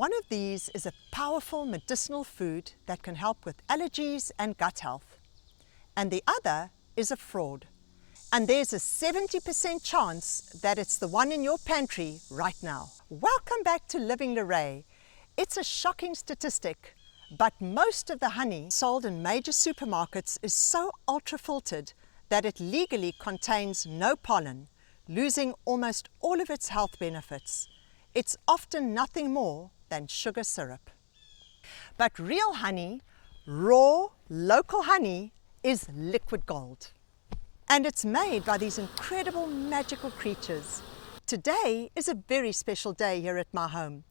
One of these is a powerful medicinal food that can help with allergies and gut health. And the other is a fraud. And there's a 70% chance that it's the one in your pantry right now. Welcome back to Living Leré. It's a shocking statistic, but most of the honey sold in major supermarkets is so ultra-filtered that it legally contains no pollen, losing almost all of its health benefits. It's often nothing more than sugar syrup. But real honey, raw, local honey, is liquid gold. And it's made by these incredible magical creatures. Today is a very special day here at my home.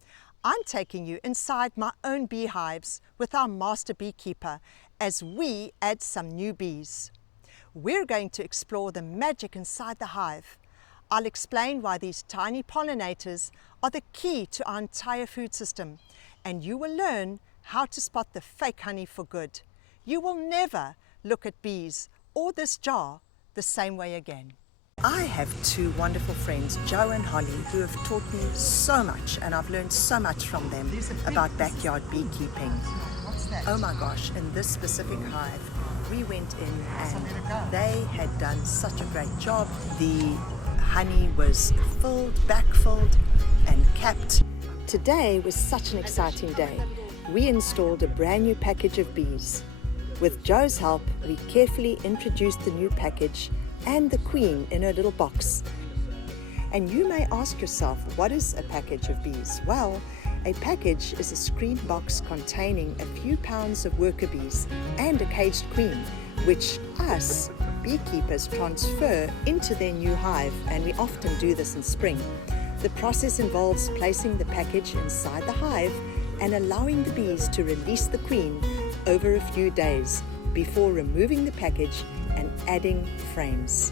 I'm taking you inside my own beehives with our master beekeeper as we add some new bees. We're going to explore the magic inside the hive. I'll explain why these tiny pollinators are the key to our entire food system, and you will learn how to spot the fake honey for good. You will never look at bees or this jar the same way again. I have two wonderful friends, Joe and Holly, who have taught me so much, and I've learned so much from them about backyard beekeeping. Oh my gosh, in this specific hive, we went in and they had done such a great job. The honey was filled, backfilled and capped. Today was such an exciting day. We installed a brand new package of bees. With Joe's help, we carefully introduced the new package and the queen in her little box. And you may ask yourself, what is a package of bees? Well, a package is a screened box containing a few pounds of worker bees and a caged queen, which us beekeepers transfer into their new hive, and we often do this in spring. The process involves placing the package inside the hive and allowing the bees to release the queen over a few days before removing the package and adding frames.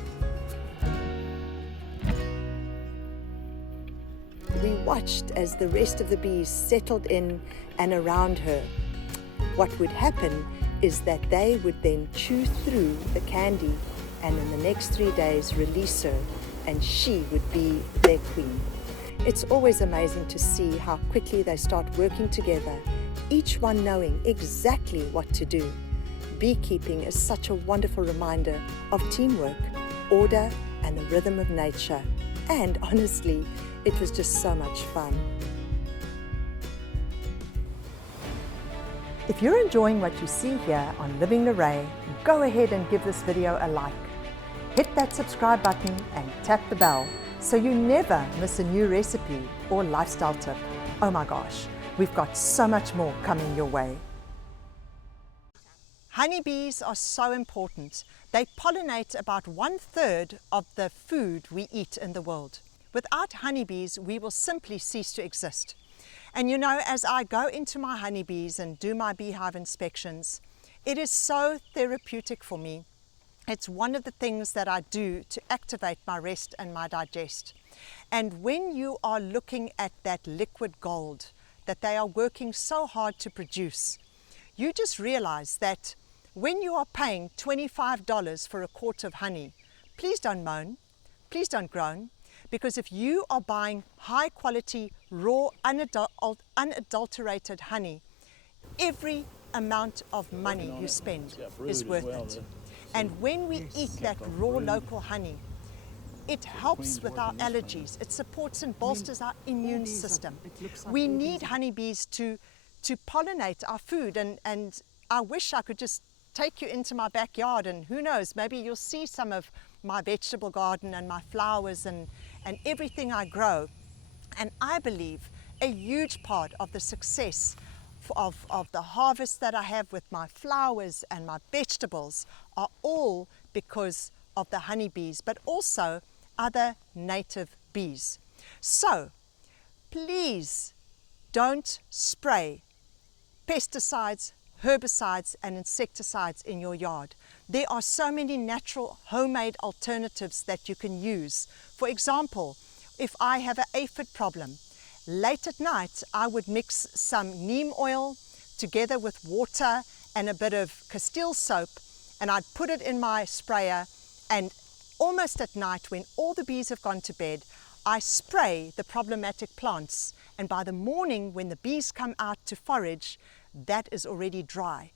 We watched as the rest of the bees settled in and around her. What would happen is that they would then chew through the candy and in the next 3 days release her, and she would be their queen. It's always amazing to see how quickly they start working together, each one knowing exactly what to do. Beekeeping is such a wonderful reminder of teamwork, order, and the rhythm of nature. And honestly, it was just so much fun. If you're enjoying what you see here on Living Leré, go ahead and give this video a like. Hit that subscribe button and tap the bell so you never miss a new recipe or lifestyle tip. Oh my gosh, we've got so much more coming your way. Honeybees are so important. They pollinate about 1/3 of the food we eat in the world. Without honeybees, we will simply cease to exist. And you know, as I go into my honeybees and do my beehive inspections, it is so therapeutic for me. It's one of the things that I do to activate my rest and my digest. And when you are looking at that liquid gold that they are working so hard to produce, you just realize that when you are paying $25 for a quart of honey, please don't moan, please don't groan, because if you are buying high quality, raw, unadulterated honey, every amount of money you spend is worth it. And when we eat that raw local honey, it helps with our allergies. It supports and bolsters our immune system. We need honeybees to pollinate our food, and I wish I could just take you into my backyard, and who knows, maybe you'll see some of my vegetable garden and my flowers and everything I grow. And I believe a huge part of the success of the harvest that I have with my flowers and my vegetables are all because of the honeybees, but also other native bees. So please don't spray pesticides, herbicides and insecticides in your yard. There are so many natural homemade alternatives that you can use. For example, if I have an aphid problem, late at night I would mix some neem oil together with water and a bit of Castile soap, and I'd put it in my sprayer, and almost at night when all the bees have gone to bed, I spray the problematic plants And by the morning, when the bees come out to forage, that is already dry.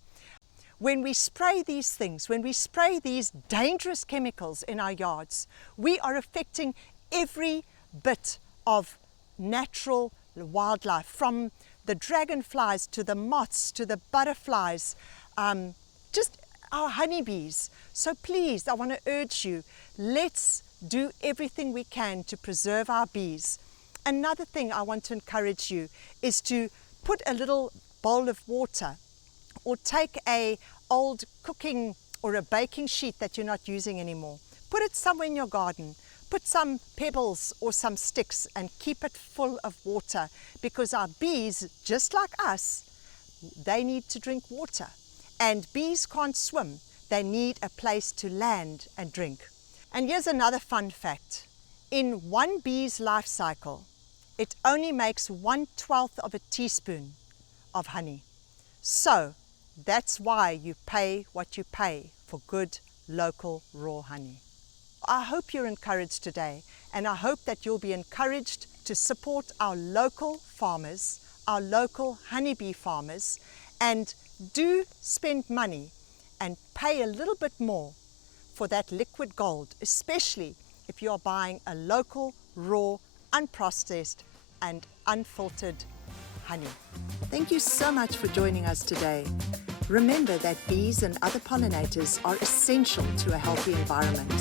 When we spray these things, when we spray these dangerous chemicals in our yards, we are affecting every bit of natural wildlife, from the dragonflies to the moths to the butterflies, just our honeybees. So please, I want to urge you, let's do everything we can to preserve our bees. Another thing I want to encourage you is to put a little bowl of water, or take a old cooking or a baking sheet that you're not using anymore. Put it somewhere in your garden. Put some pebbles or some sticks and keep it full of water, because our bees, just like us, they need to drink water. And bees can't swim. They need a place to land and drink. And here's another fun fact. In one bee's life cycle, it only makes 1/12 of a teaspoon of honey. So that's why you pay what you pay for good local raw honey. I hope you're encouraged today, and I hope that you'll be encouraged to support our local farmers, our local honeybee farmers, and do spend money and pay a little bit more for that liquid gold, especially if you are buying a local, raw, unprocessed and unfiltered honey. Thank you so much for joining us today. Remember that bees and other pollinators are essential to a healthy environment.